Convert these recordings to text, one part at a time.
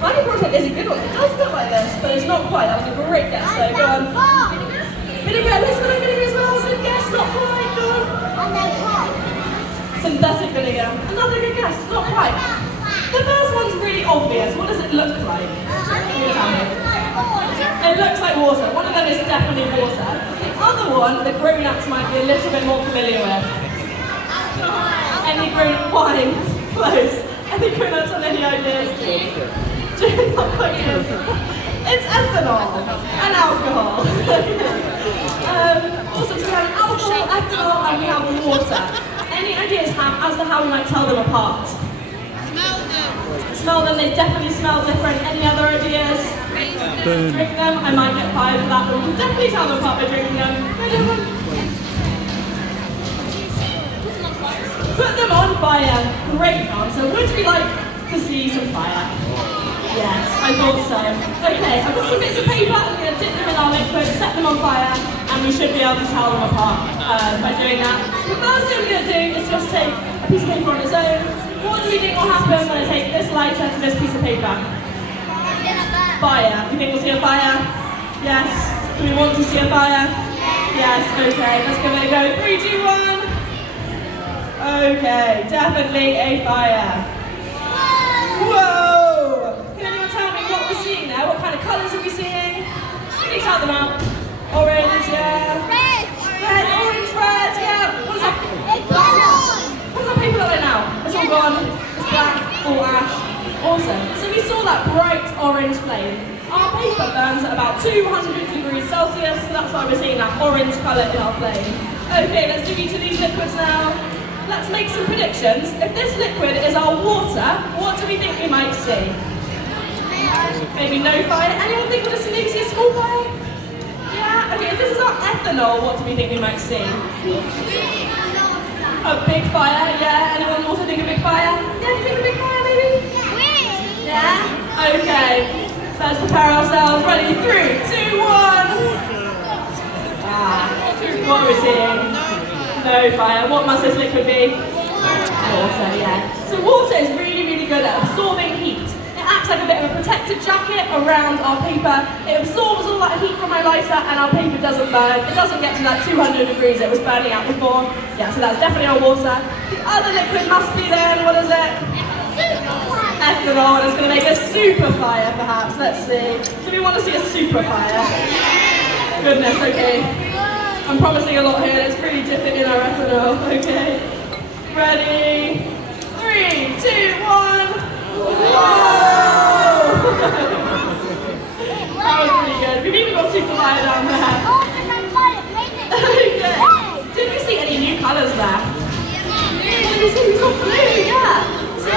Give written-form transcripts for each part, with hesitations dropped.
Honey project is a good one. It does look like this, but it's not quite. That was a great guess, though. Go on. Vinegar, let's put vinegar as well. Good guess, not quite. Go on. Synthetic vinegar. Another good guess, not quite. The first one's really obvious. What does it look like? Can you tell me? It looks like water. One of them is definitely water. The other one, the grown-ups might be a little bit more familiar with. Any grown-up wine? Close. Any grown-ups have any ideas? Not quite good. It's ethanol and alcohol. Also, so we have alcohol, ethanol, and we have water. Any ideas as to how we might tell them apart? Smell them, they definitely smell different. Any other ideas? Burn. Drink them, I might get fired for that, but we can definitely tell them apart by drinking them. Put them on fire. Great answer. Would we like to see some fire? Yes, I thought so. Okay, I've got some bits of paper. I'm going to dip them in our liquid, set them on fire, and we should be able to tell them apart by doing that. The first thing we're going to do is just take a piece of paper on its own. What do we think will happen when I take this lighter to this piece of paper? Fire. You think we'll see a fire? Yes. Do we want to see a fire? Yes. Okay, let's give it a go. 3, 2, 1. Okay, definitely a fire. Whoa! Can anyone tell me what we're seeing there? What kind of colours are we seeing? Can you shout them out? Orange, yeah. Red, orange, red, yeah. What is that? What does that paper look like now? It's all gone. It's black, all ash. Awesome. So we saw that bright orange flame. Our paper burns at about 200 degrees Celsius, so that's why we're seeing that orange colour in our flame. Okay, let's do each of these liquids now. Let's make some predictions. If this liquid is our water, what do we think we might see? Maybe no fire. Anyone think we'll maybe see a small fire? Yeah? Okay, if this is our ethanol, what do we think we might see? A big fire, yeah. Anyone also think a big fire? Yeah, do you think a big fire maybe? Yeah? Okay. Let's prepare ourselves. Ready? 3, 2, 1. What are we seeing? No fire. What must this liquid be? Water, yeah. So water is really, really good at absorbing heat. It acts like a bit of a protective jacket around our paper. It absorbs all that heat from my lighter and our paper doesn't burn. It doesn't get to that 200 degrees it was burning out before. Yeah, so that's definitely our water. The other liquid must be then, what is it? Ethanol, and it's going to make a super fire perhaps. Let's see. Do we want to see a super fire? Goodness, okay. I'm promising a lot here. Let's really dip it in our ethanol. Okay. Ready? 3, 2, 1. Whoa! That was pretty good. We've even got super fire down there. Okay. Did we see any new colours there? What did we see? We saw blue, yeah. So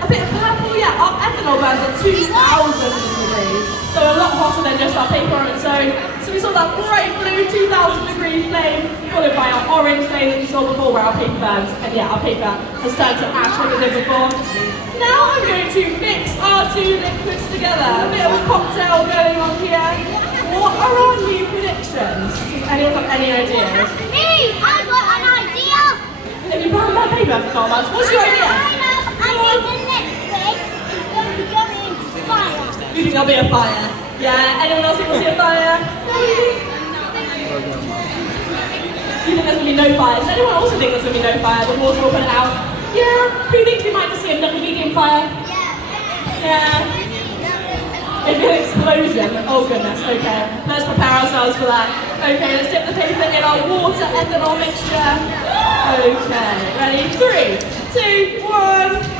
a bit of purple, yeah. Our ethanol burns at 2,000 degrees. So a lot hotter than just our paper on its own. So we saw that bright blue 2,000 degree flame, followed by our orange flame that we saw before where our paper burns. And yeah, our paper has turned to ash like it did before. Now I'm going to mix our two liquids together. A bit of a cocktail going on here. What are our new predictions? Does anyone have any ideas? Me! I got an idea! Have you burned that paper? Not much. What's your idea? I think the liquid is going to go in fire. You think there'll be a fire? Yeah, anyone else think we'll see a fire? You think there's going to be no fire? Does anyone also think there's going to be no fire? The water will put it out? Yeah. Who thinks we might just see a little medium fire? Yeah. Maybe an explosion. Oh goodness, okay. Let's prepare ourselves for that. Okay, let's dip the paper in our water ethanol mixture. Okay, ready? 3, 2, 1.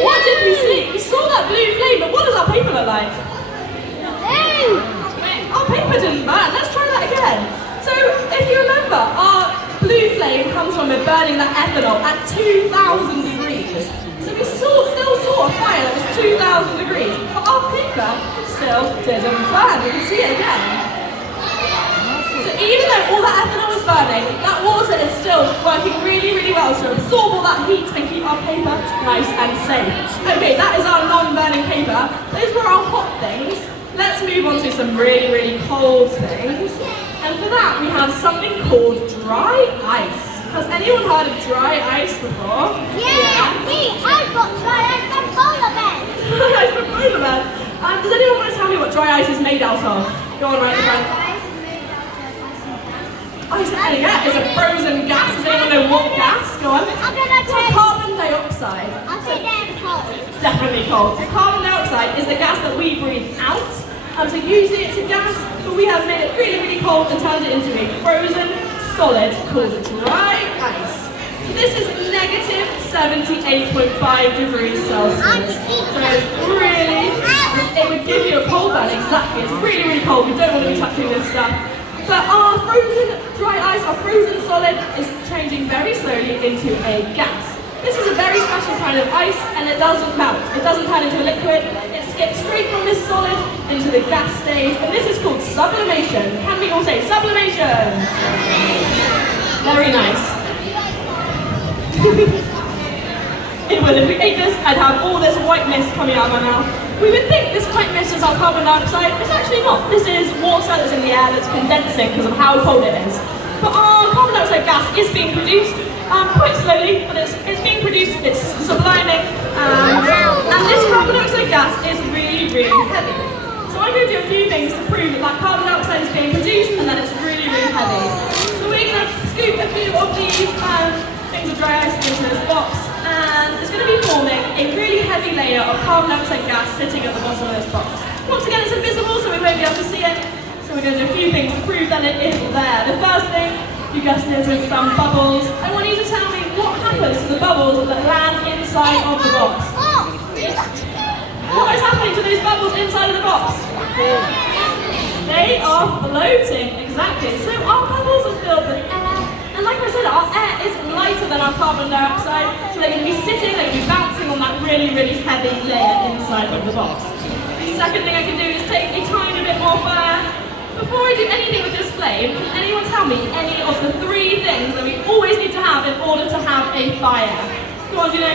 What did we see? We saw that blue flame, but what does our paper look like? Our paper didn't burn. Let's try that again. So, if you remember, our blue flame comes when we're burning that ethanol at 2,000 degrees. So we still saw a fire that was 2,000 degrees, but our paper still didn't burn. We can see it again. So even though all that ethanol was burning, that water is still working really, really well to absorb all that heat and keep our paper nice and safe. Okay, that is our non-burning paper. Those were our hot things. Let's move on to some really, really cold things. And for that, we have something called dry ice. Has anyone heard of dry ice before? Yeah, me, I've got dry ice from polar bears. Ice from polar bears. Does anyone want to tell me what dry ice is made out of? Go on, right in front. Ice is made out of Ice, yeah, it's a frozen gas. Does anyone know what gas? Go on. I'm gonna It's take. carbon dioxide. I'll say they're cold. Definitely cold. So carbon dioxide is the gas that we breathe out. So usually it's a gas, but we have made it really, really cold and turned it into a frozen solid called dry ice. So this is negative 78.5 degrees Celsius. So it's really, it would give you a cold burn, exactly. It's really, really cold. We don't want to be touching this stuff. But our frozen dry ice, our frozen solid, is changing very slowly into a gas. This is a very special kind of ice, and it doesn't melt. It doesn't turn into a liquid. It skips straight from this solid into the gas stage, and this is called sublimation. Can we all say sublimation? Very nice. If we ate this, I'd have all this white mist coming out of my mouth. We would think this white mist is our carbon dioxide. It's actually not. This is water that's in the air that's condensing because of how cold it is. But our carbon dioxide gas is being produced quite slowly, but it's being produced, it's subliming, and this carbon dioxide gas is really, really heavy. So I'm going to do a few things to prove that carbon dioxide is being produced and that it's really, really heavy. So we're going to scoop a few of these things of dry ice into this box, and it's going to be forming a really heavy layer of carbon dioxide gas sitting at the bottom of this box. Once again, it's invisible, so we won't be able to see it. So we're going to do a few things to prove that it is there. The first thing, you guessed it, is some bubbles. I want you to tell me what happens to the bubbles that land inside of the box. What is happening to those bubbles inside of the box? They are floating, exactly. So our bubbles are filled with air. And like I said, our air is lighter than our carbon dioxide, so they're going to be sitting, they're going to be bouncing on that really, really heavy layer inside of the box. The second thing I can do is take a tiny bit more fire. Before I do anything with this flame, can anyone tell me any of the 3 things that we always need to have in order to have a fire? Go on, do you know?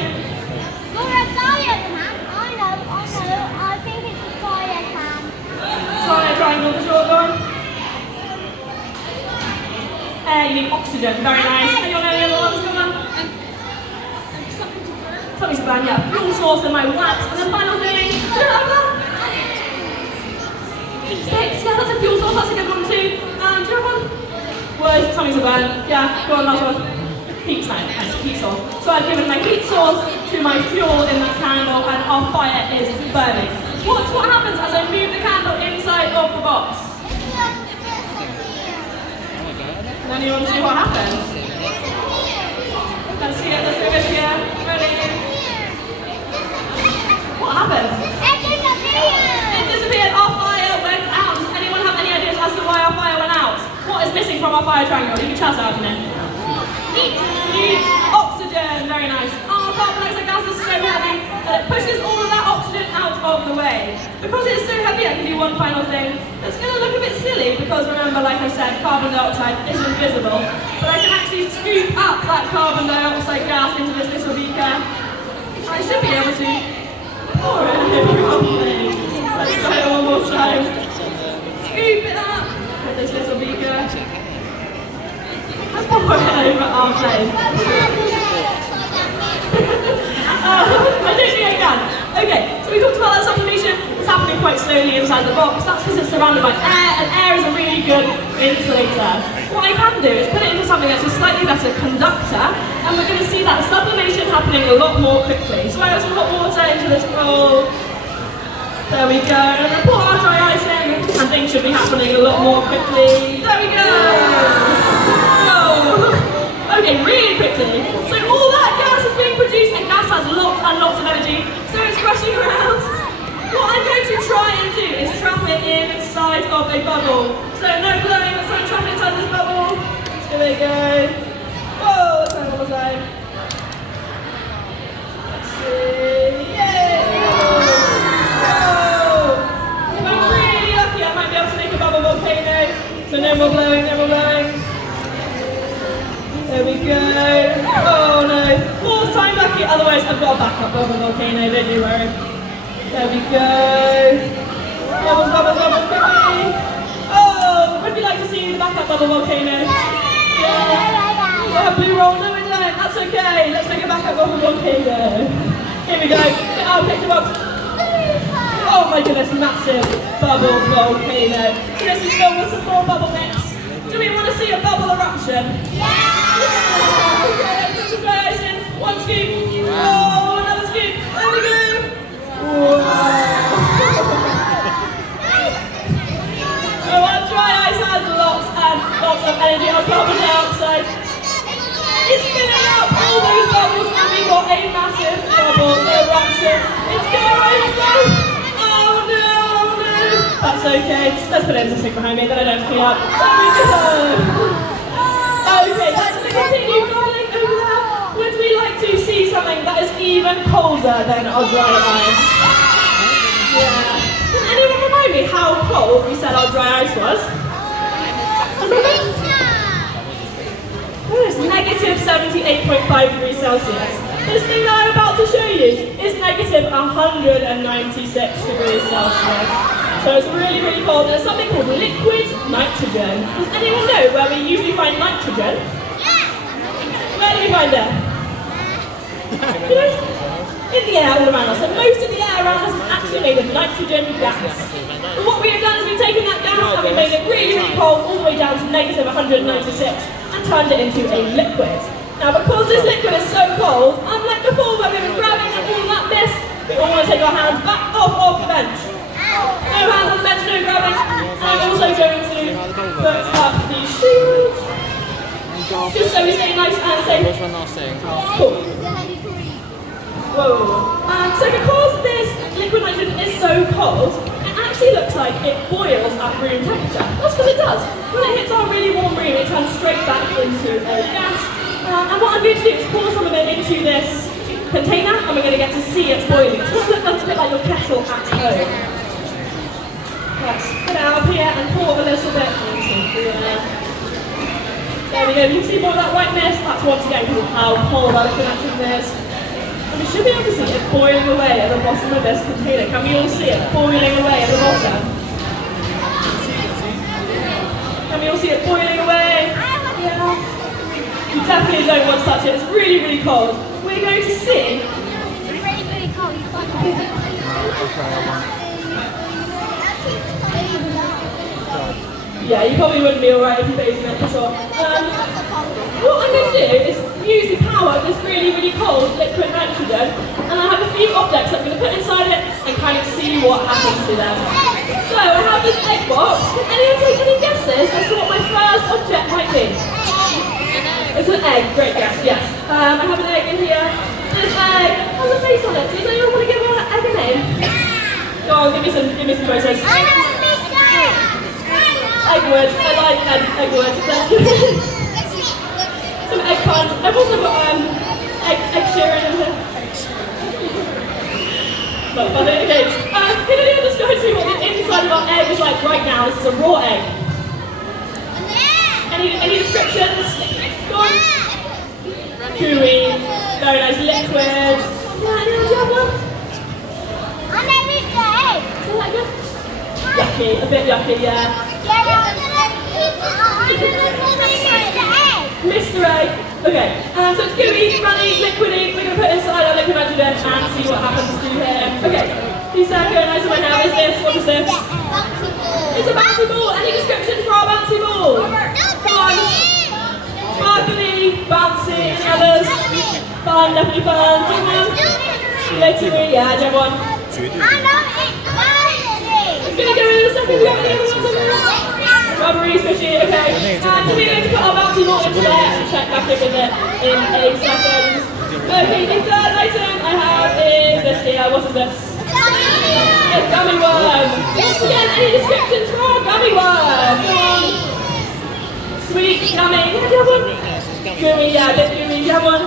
For a fire pan, I know, I think it's a fire pan. Triangle for sure, go on. You need oxygen, very nice. Anyone know the other ones? Come on. Something to burn, yeah. Fuel source and my wax. And the final thing, sticks, yeah, that's a fuel source, that's a good one too. Do you have one? Wood, something to burn. Yeah, go on, last one. Heat time, heat source. So I've given my heat source to my fuel in that candle, and our fire is burning. Watch what happens as I move the candle inside of the box. And then you want to see what happens. Let's see it, let's do it here. Ready? What happened? It disappeared. Our fire went out. Does anyone have any ideas as to why our fire went out? What is missing from our fire triangle? You can shout out in it. Heat. Oxygen. Very nice. Our carbon dioxide gas is so heavy that it pushes all of that oxygen out of the way. Because it's so heavy, I can do one final thing. It's going to look a bit silly because remember, like I said, carbon dioxide is invisible. But I can actually scoop up that carbon dioxide gas into this little beaker. I should be able to pour it in. Let's try it one more time. Scoop it up with this little beaker. And pour it over our flame. I don't think I can. Okay, so we talked about that sublimation. It's happening quite slowly inside the box. That's because it's surrounded by air, and air is a really good insulator. What I can do is put it into something that's a slightly better conductor, and we're going to see that sublimation happening a lot more quickly. So I got some hot water into this bowl. There we go. I'm going to pour our dry ice in, and things should be happening a lot more quickly. There we go. Whoa. Okay, really quickly. So all that gas is being produced, and gas has lots and lots of energy, so it's rushing around. What I'm going to try and do is trap it inside of a bubble. So no blowing, let's try and trap it inside this bubble. So there we go. Whoa, let's try one more time. Let's see. Yay! Whoa! If I'm really lucky, I might be able to make a bubble volcano. So no more blowing, no more blowing. There we go. Oh no. 4th time lucky, otherwise I've got a backup bubble volcano, don't you worry. There we go. Bubbles, bubbles, bubbles, quickly. Oh, would we like to see the backup bubble volcano? Yeah. Oh, blue roll, no we don't, that's okay. Let's make a backup of a volcano. Here we go. Oh, picture box. Oh my goodness, massive bubble volcano. So this is filled with some more bubble mix. Do we want to see a bubble eruption? Yeah! Okay, put some dry ice in. One scoop. Oh, another scoop. There we go. Wow. So our dry ice has lots and lots of energy on carbon dioxide. It's spinning up all those bubbles and we got a massive bubble eruption. It's going slow. Oh no, no. That's okay. Let's put it in the sink behind me, then I don't have to clean up. There we go. Okay, let's continue rolling over there. Would we like to see something that is even colder than our dry ice? Yeah. Can anyone remind me how cold we said our dry ice was? Oh, it's negative 78.5 degrees Celsius. This thing that I'm about to show you is negative 196 degrees Celsius. So it's really, really cold. There's something called liquid nitrogen. Does anyone know where we usually find nitrogen? Where do we find it? You know? In the air all around us. So most of the air around us is actually made of nitrogen gas. And what we have done is we've taken that gas and we've made it really, really cold all the way down to negative 196 and turned it into a liquid. Now because this liquid is so cold, unlike before where we were grabbing at all that mist, we all want to take our hands back off the bench. No hands on the bench, no grabbing. And I'm also going to put up the shields. Just so we stay nice and safe. Cool. Whoa. So because this liquid nitrogen is so cold, it actually looks like it boils at room temperature. That's because it does. When it hits our really warm room, it turns straight back into a gas. And what I'm going to do is pour some of it into this container, and we're going to get to see it boiling. It's going to look a bit like your kettle at home. Let's put it out here and pour a little bit into here. There we go. You can see more of that white mist. That's once again because of how cold our liquid nitrogen is. And we should be able to see it boiling away at the bottom of this container. Can we all see it boiling away at the bottom? Can we all see it boiling away? Yeah. You definitely don't want to touch it. It's really, really cold. We're going to see. It's really, really cold. You can't do it. Yeah, you probably wouldn't be alright if you bathed in it for sure. What I'm going to do is use the power of this really, really cold liquid nitrogen, and I have a few objects I'm going to put inside it and kind of see what happens to them. So I have this egg box. Can anyone take any guesses as to what my first object might be? It's an egg. Great guess. Yes. I have an egg in here. This egg has a face on it. Does anyone want to give an egg a name? Go on, give me some choices. Eggwood. I like eggwood. That's good. Some egg puns. I've also got egg shearing in here. Not funny. Okay. Can anyone describe to me what the inside of our egg is like right now? This is a raw egg. Any descriptions? Go on. Gooey. Very nice liquid. Yeah, anyone do you have one? I never eat the egg. Is that good? Yucky. A bit yucky, yeah. Mr. Egg. Okay, so it's gooey, runny, liquidy. We're going to put inside our liquid nitrogen and see what happens to him. Okay, he's going nice in my hand. Is this? What is this? It's a bouncy ball. Any descriptions for our bouncy ball? Fun. Sparkly, bouncy, any others? Fun, definitely fun. Do you have one? Glittery, yeah, do you have one? I know it's rubbery. It's going to go in a second. Do you have any other ones over there? Rubbery, squishy, okay. So we're going to put our bouncy ball into there and check back in with it in a second. Okay, the third item I have is this here. What is this? A gummy worm. Once again, any descriptions for our gummy worm? Come on. Sweet, yummy. Do you have one? Gooey, yeah, a bit gooey. Do you have one?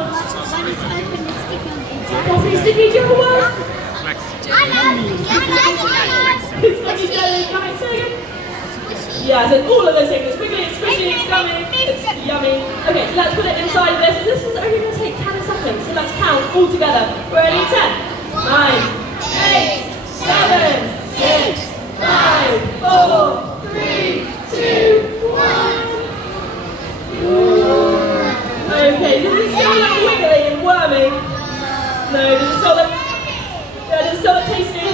Coffee sticky, do you have a word? I know. Sticky jelly, gummy, say again. Yeah, so all of those things. It's squiggly, it's squishy, it's gummy, it's yummy. Okay, so let's put it inside of this. This is only going to take 10 seconds, so let's count all together. Ready? 10, 9, 8, 7, 6, 5, 4, 3, 2, 1. No, does it still look, yeah, does it still look tasty?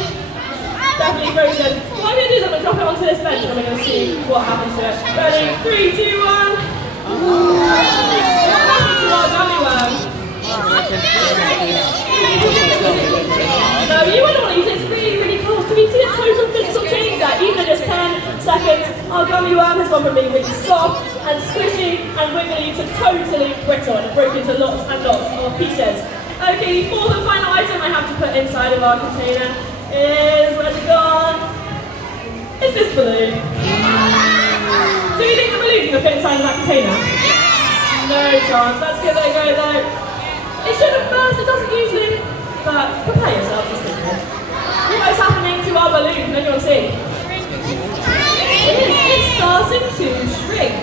Definitely frozen. What I'm going to do is I'm going to drop it onto this bench and we're going to see what happens to it. Ready? 3, 2, 1. What happened to our gummy worm? No, you wouldn't want to use it. It's really, really close. So we see a total physical change there, even in just 10 seconds. Our gummy worm has gone from being really soft and squishy and wiggly to totally brittle and broke into lots and lots of pieces. Okay, the fourth and final item I have to put inside of our container is, where's it gone? Is this balloon. Do you think the balloon's going to fit inside of that container? No chance. Let's give it a go though. It shouldn't burst, it doesn't usually, but prepare yourselves for something. What is happening to our balloon? Can anyone see? It's starting to shrink.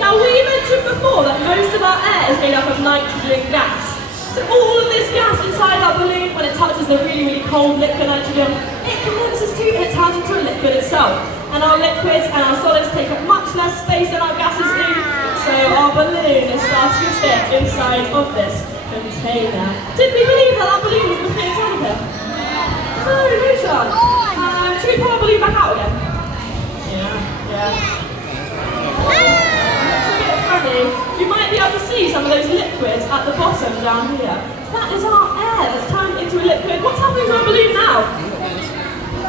Now we mentioned before that most of our air is made up of nitrogen gas. So all of this gas inside our balloon, when it touches the really, really cold liquid nitrogen, it condenses too and it turns into a liquid itself. And our liquids and our solids take up much less space than our gases do. So our balloon is starting to fit inside of this container. Did we believe that our balloon was going to fit inside of it? No, no chance. Should we pull our balloon back out again? Yeah. You might be able to see some of those liquids at the bottom down here. That is our air that's turned into a liquid. What's happening to our balloon now?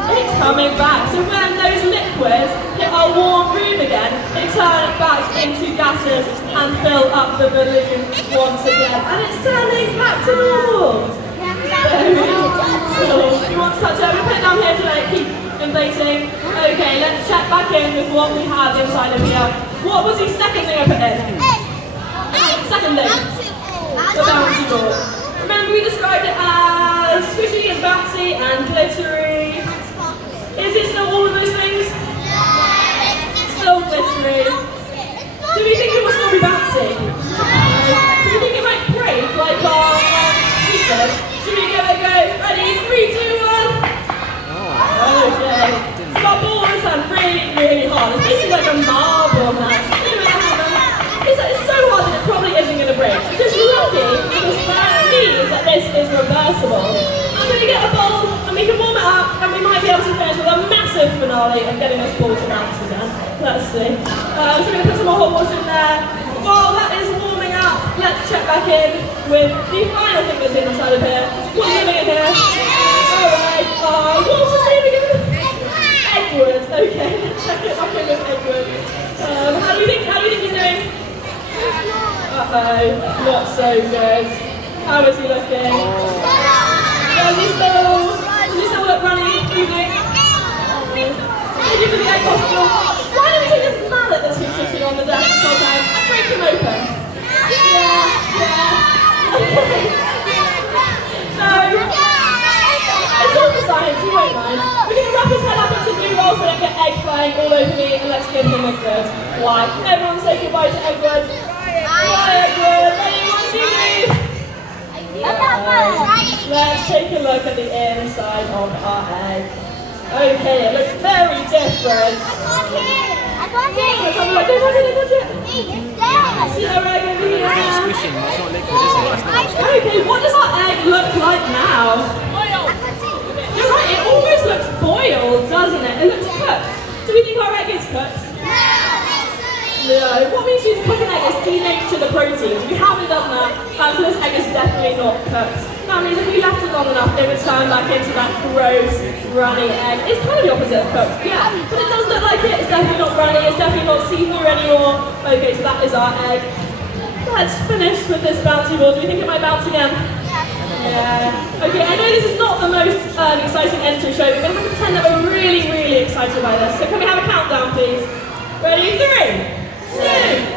It's coming back. So when those liquids hit our warm room again, they turn back into gases and fill up the balloon once again. And it's turning back to normal. So you want to touch it? I'm going to put it down here to let it keep inflating. Okay, let's check back in with what we have inside of here. What was the second thing I put in? Second thing. The bouncy ball. Remember we described it as squishy and bouncy and glittery. Is it still all of those things? Still glittery. Do we think it will still be bouncy? Do we think it might break like our cheetahs? Should we give it a go? Ready? 3, 2, 1. Okay. So our ball is really, really hard. It's basically like a marble now. It's so hard that it probably isn't going to break. It's just lucky because that means that this is reversible. I'm going to get a bowl and we can warm it up and we might be able to finish with a massive finale of getting this ball to bounce again. Let's see. So we're going to put some more hot water in there. While that is warming up, let's check back in with the final thing that's inside of here. What's in here? Alright, what's the name again? Edward. Okay, let's check it back in with Edward. How do you think he's doing? Uh-oh, not so good. How is he looking? Does he still look runny? Thank you for the egg hospital. Why don't we take this mallet that's been sitting on the desk this whole time and break him open? Yeah. Okay. So, it's all for science, you won't mind. We're going to wrap his head up into blue rolls so I don't get egg flying all over me, and let's give him a good wipe. Everyone say goodbye to Edward. Bye, Edward. Ready, 1, 2, 3. Let's take a look at the inside of our egg. Okay, it looks very different. I got it. Let's have a look. Don't touch it. See our egg over here. Squishing, that's not liquid, is it? That's not Okay, what does our egg look like now? You're right, it almost looks boiled, doesn't it? It looks cooked. Do we think our egg is cooked? No. What means you cook an egg is denature the proteins. We haven't done that, so this egg is definitely not cooked. That means if we left it long enough, it would turn back into that gross, runny egg. It's kind of the opposite of cooked, yeah. But it does look like it. It's definitely not runny. It's definitely not see-through anymore. Okay, so that is our egg. Let's finish with this bouncy ball. Do you think it might bounce again? Yeah. Okay, I know this is not the most exciting end to a show, but we're going to pretend that we're really, really excited by this. So can we have a countdown, please? Ready? 3, 2,